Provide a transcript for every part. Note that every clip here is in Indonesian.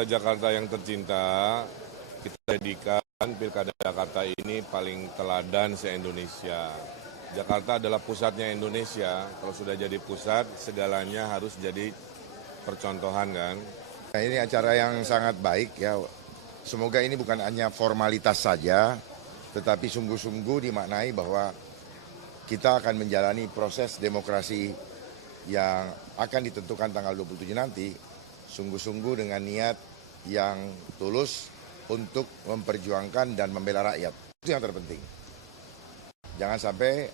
warga Jakarta yang tercinta, kita jadikan Pilkada Jakarta ini paling teladan se-Indonesia. Jakarta adalah pusatnya Indonesia, kalau sudah jadi pusat, segalanya harus jadi percontohan kan. Nah, ini acara yang sangat baik ya, semoga ini bukan hanya formalitas saja, tetapi sungguh-sungguh dimaknai bahwa kita akan menjalani proses demokrasi yang akan ditentukan tanggal 27 nanti, sungguh-sungguh dengan niat yang tulus untuk memperjuangkan dan membela rakyat. Itu yang terpenting. Jangan sampai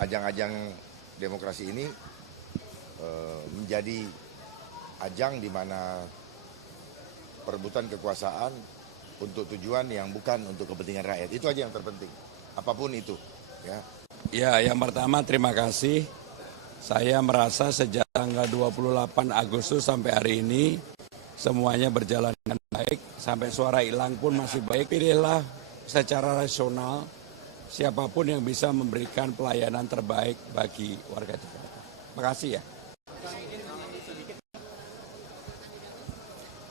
ajang-ajang demokrasi ini menjadi ajang di mana perebutan kekuasaan untuk tujuan yang bukan untuk kepentingan rakyat. Itu aja yang terpenting, apapun itu. Ya, yang pertama terima kasih. Saya merasa sejak tanggal 28 Agustus sampai hari ini semuanya berjalan dengan baik. Sampai suara hilang pun masih baik. Pilihlah secara rasional siapapun yang bisa memberikan pelayanan terbaik bagi warga Jakarta. Terima kasih ya.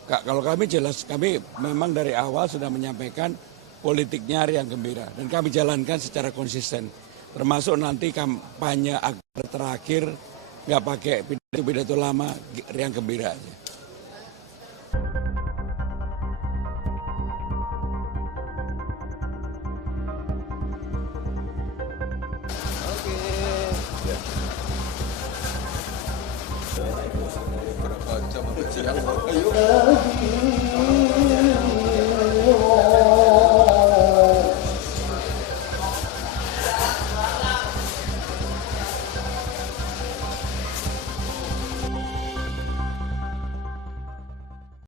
Kak, kalau kami jelas, kami memang dari awal sudah menyampaikan politiknya riang gembira. Dan kami jalankan secara konsisten. Termasuk nanti kampanye agar terakhir nggak pakai pidato lama, riang gembira aja. Berapa jam?